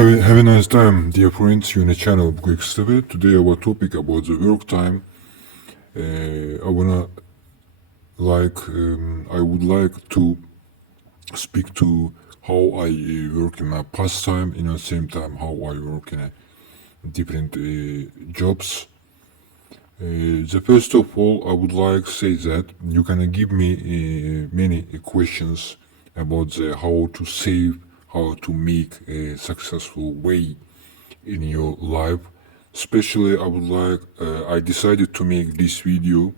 Have a nice time, dear friends. You in the channel Quick Step. Today our topic about the work time. I wanna I would like to speak to how I work in my pastime, in the same time how I work in different jobs. The first of all, I would like to say that you can give me many questions about how to save, how to make a successful way in your life. Especially, I decided to make this video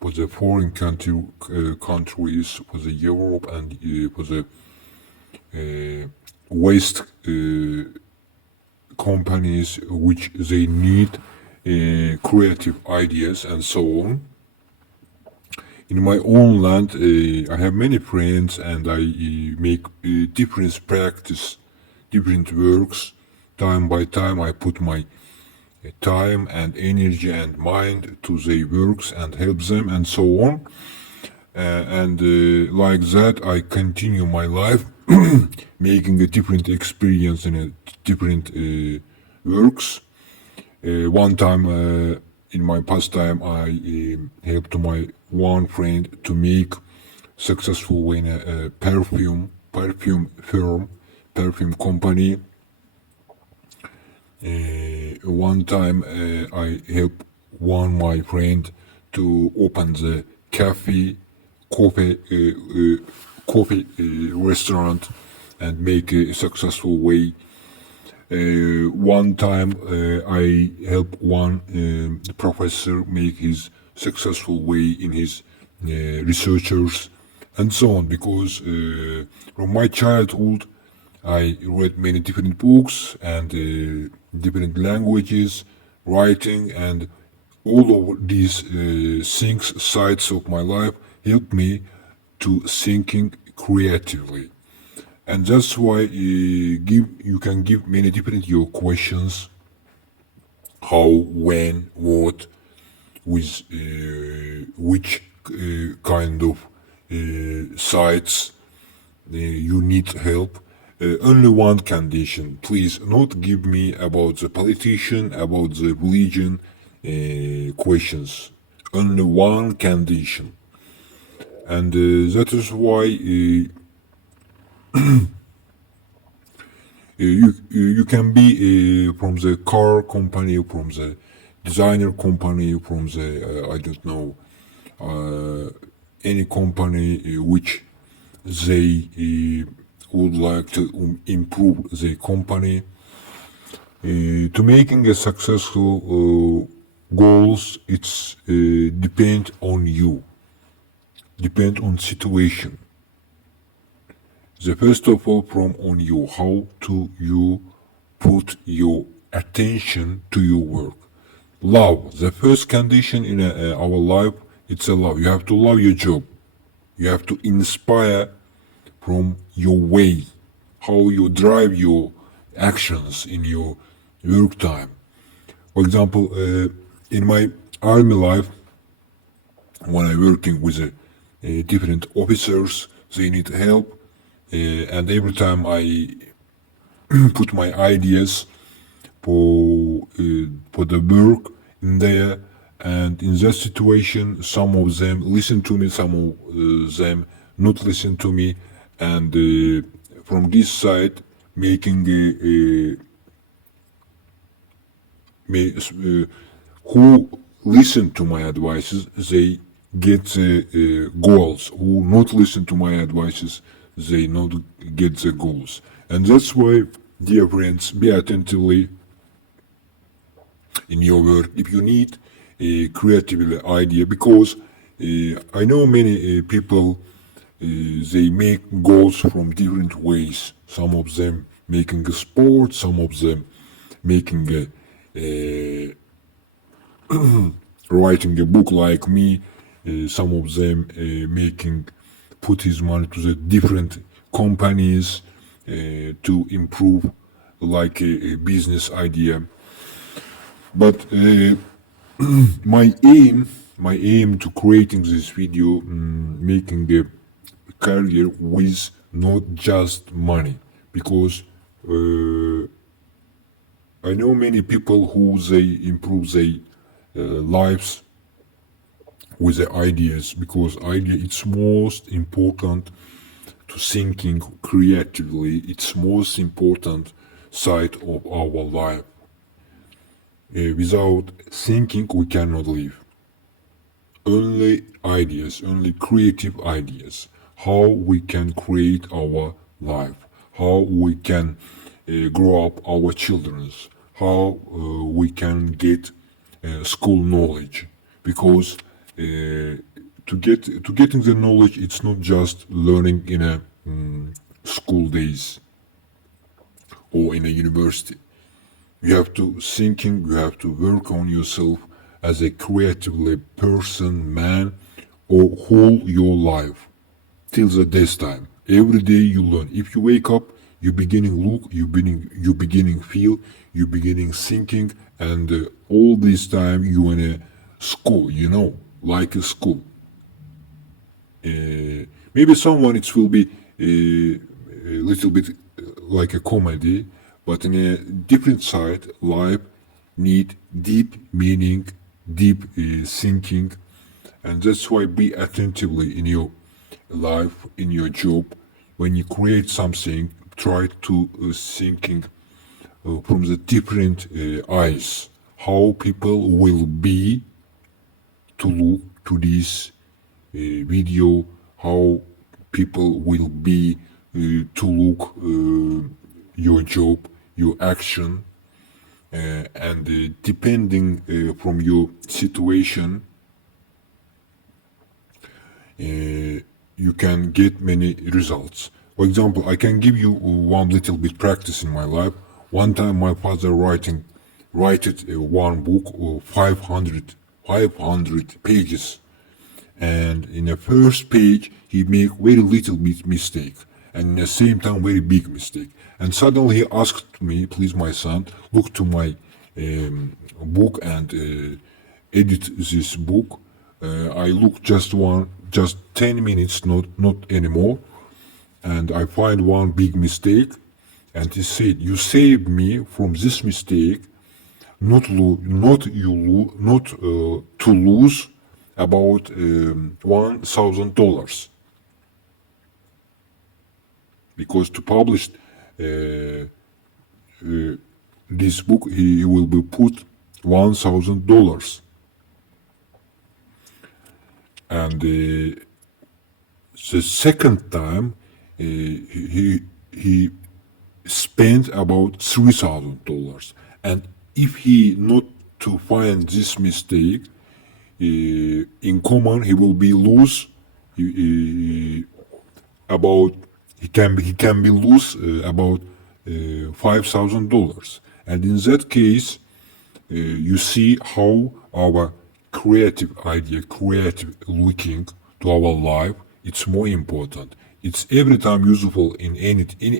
for the foreign countries, for the Europe and for the waste companies which they need creative ideas and so on. In my own land, I have many friends and I make different practice, different works. Time by time, I put my time and energy and mind to their works and help them and so on. Like that, I continue my life making a different experience in a different works. One time in my pastime, I helped my one friend to make successful in a perfume firm, perfume company. One time I helped one my friend to open the coffee restaurant and make a successful way. One time I helped one professor make his successful way in his researchers and so on, because from my childhood I read many different books and different languages, writing, and all of these things, sides of my life, helped me to thinking creatively. And that's why you can give many different your questions, how, when, what, with which kind of sites you need help. Only one condition, please not give me about the politician, about the religion questions. Only one condition. And that is why you can be from the car company, from the designer company, from the I don't know, any company which they would like to improve the company. To making a successful goals, it's depend on you, depend on situation. The first of all from on you, how to you put your attention to your work. Love, the first condition in our life, it's a love. You have to love your job. You have to inspire from your way, how you drive your actions in your work time. For example, in my army life, when I working with different officers, they need help, and every time I put my ideas for the work in there, and in that situation, some of them listen to me, some of them not listen to me, and from this side, making who listen to my advices, they get the goals. Who not listen to my advices, they not get the goals. And that's why, dear friends, be attentively in your work if you need a creative idea, because I know many people, they make goals from different ways. Some of them making a sport, some of them making writing a book like me, some of them put his money to the different companies to improve like a business idea. But my aim to creating this video, making a career with not just money, because I know many people who they improve their lives with the ideas, because idea it's most important to thinking creatively. It's most important side of our life. Without thinking, we cannot live. Only ideas, only creative ideas, how we can create our life, how we can grow up our children's, how we can get school knowledge, because to getting the knowledge, it's not just learning in a school days or in a university. You have to thinking, you have to work on yourself as a creatively person, man, or whole your life till the death time. Every day you learn. If you wake up, you beginning look, you beginning feel, you beginning thinking, and all this time you in a school, like a school. Maybe someone it will be a little bit like a comedy, but in a different side, life need deep meaning, deep thinking, and that's why be attentively in your life, in your job. When you create something, try to thinking from the different eyes, how people will be to look to this video, how people will be to look your job, your action, and depending from your situation, you can get many results. For example, I can give you one little bit practice in my life. One time my father write it one book of 500 pages, and in the first page he make very little bit mistake, and in the same time very big mistake. And suddenly he asked me, please my son, look to my book and edit this book. I look just 10 minutes, not anymore, and I find one big mistake. And he said, you saved me from this mistake, not to lose about $1,000, because to publish this book he will be put $1,000, and the second time he spent about $3,000, and if he not to find this mistake, in common he will be lose about he can be lose about $5,000. And in that case, you see how our creative idea, creative looking to our life, it's more important. It's every time useful in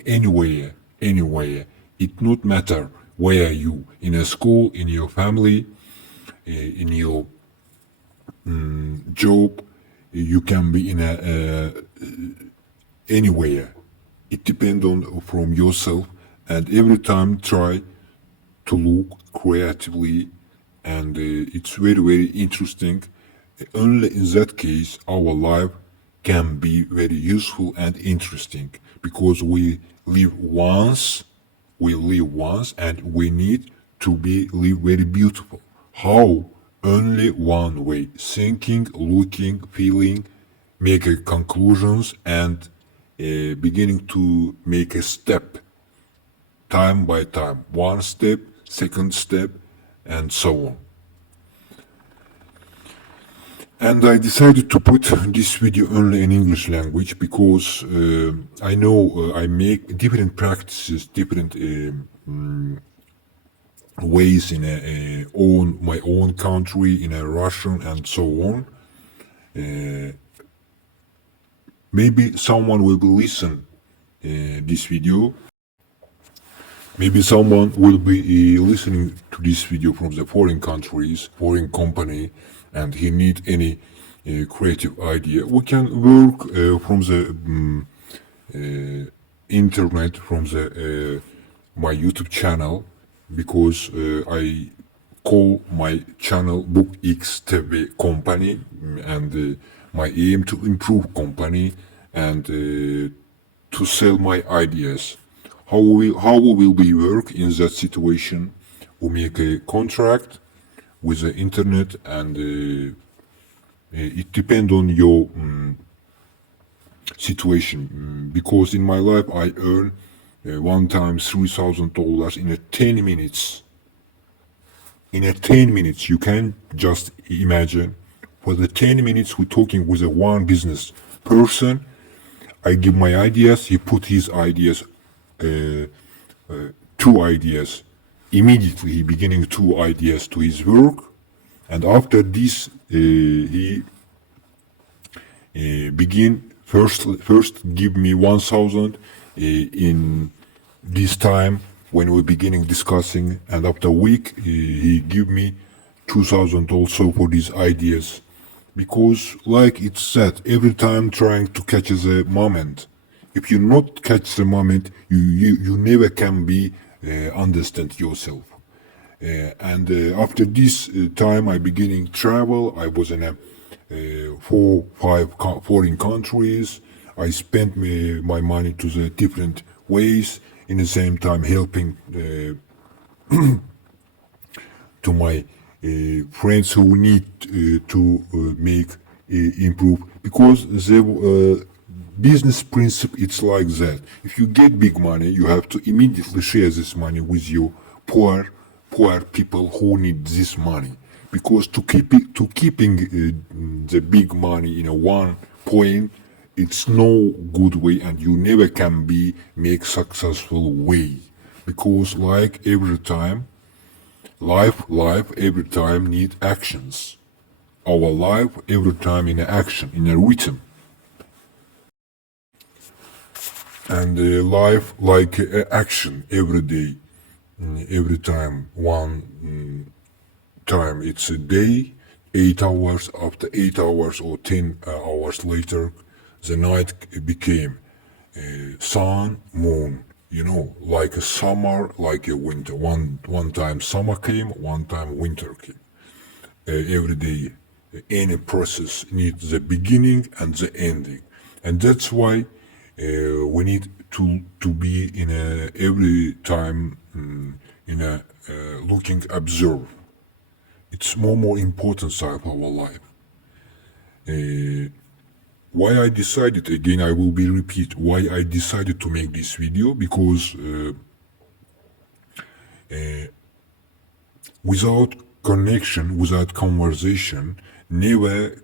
anywhere. It not matter where you, in a school, in your family, in your job, you can be in anywhere. It depends on from yourself, and every time try to look creatively, and it's very interesting. Only in that case our life can be very useful and interesting, because we live once, and we need to be live very beautiful. How? Only one way: thinking, looking, feeling, make conclusions, and beginning to make a step, time by time, one step, second step, and so on. And I decided to put this video only in English language, because I know I make different practices, different ways in my own country, in a Russian, and so on. Maybe someone will listen this video. Maybe someone will be listening to this video from the foreign countries, foreign company, and he need any creative idea. We can work from the internet, from the my YouTube channel, because I call my channel Book X TV company, and my aim to improve company and to sell my ideas. How will we work in that situation? We make a contract with the internet, and it depends on your situation. Because in my life I earn one time $3,000 in a 10 minutes. In a 10 minutes, you can just imagine. For the 10 minutes we're talking with a one business person, I give my ideas, he put his ideas, two ideas. Immediately he beginning two ideas to his work, and after this he begin first give me 1,000 in this time when we're beginning discussing, and after a week he give me 2,000 also for these ideas, because like it's said, every time trying to catch the moment. If you not catch the moment, you never can be understand yourself. And after this time, I beginning travel. I was in a four, five foreign countries. I spent my money to the different ways. In the same time, helping to my friends who need to make improve, because the business principle it's like that. If you get big money, you have to immediately share this money with your poor people who need this money, because to keeping the big money in a one point, it's no good way, and you never can be make successful way, because like every time life every time need actions. Our life every time in action, in a rhythm. And life like action every day, every time. One time it's a day, 8 hours. After 8 hours or 10 hours later, the night became sun, moon. Like a summer, like a winter. One time summer came, one time winter came. Every day, any process needs the beginning and the ending, and that's why we need to be in a every time in a looking observe. It's more important side of our life. Why I decided, again I will be repeat, why I decided to make this video, because without connection, without conversation, never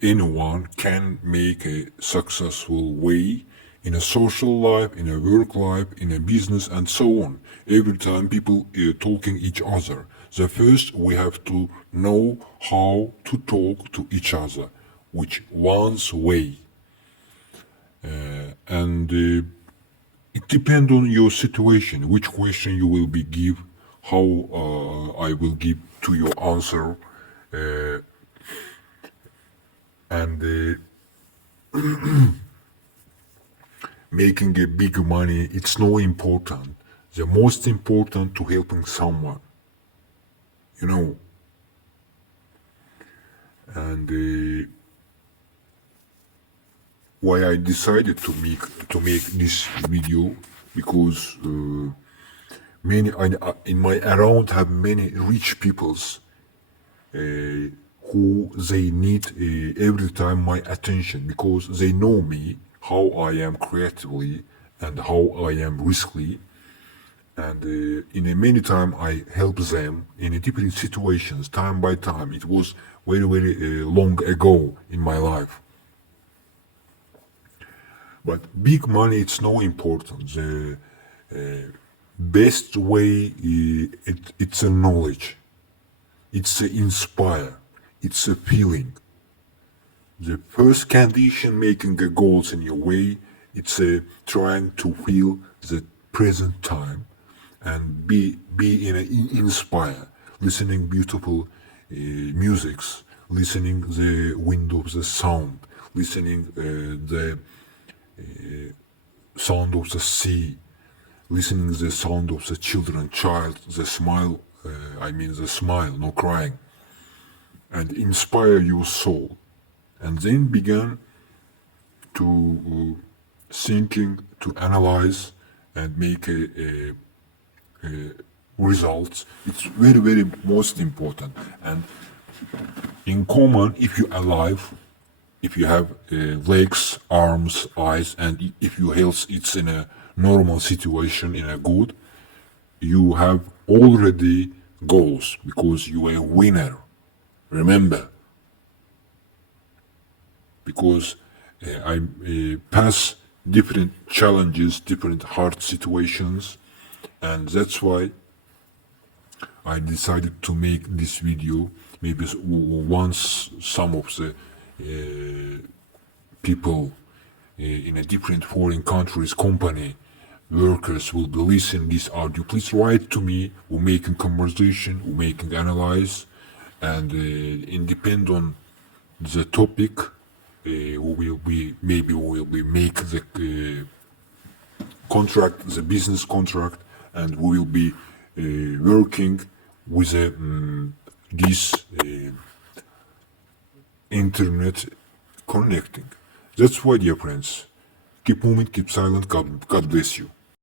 anyone can make a successful way in a social life, in a work life, in a business, and so on. Every time people talking each other. The first we have to know how to talk to each other, which one's way. And it depends on your situation, which question you will be give, how I will give to your answer, and making a big money, it's no important. The most important to helping someone, you know. And why I decided to make this video, because many in my around have many rich peoples who they need every time my attention, because they know me how I am creatively and how I am riskly, and in a many time I help them in a different situations time by time. It was very long ago in my life. But big money, it's no important. The best way, it's a knowledge. It's a inspire. It's a feeling. The first condition making a goals in your way, it's trying to feel the present time and be in a inspire, listening beautiful musics, listening the wind of the sound, listening the sound of the sea, listening the sound of the children, child, the smile, the smile, no crying, and inspire your soul. And then begin to thinking, to analyze, and make a results. It's very, very most important. And in common, if you alive, if you have legs, arms, eyes, and if your health it's in a normal situation, in a good, you have already goals because you are a winner. Remember, because I pass different challenges, different hard situations, and that's why I decided to make this video. Maybe once some of the people in a different foreign countries, company, workers will be listening this audio. Please write to me. We're making conversation, we're making analyze, and depend on the topic. We will be make the contract, the business contract, and we will be working with this internet connecting. That's why, dear friends, keep moving, keep silent. God bless you.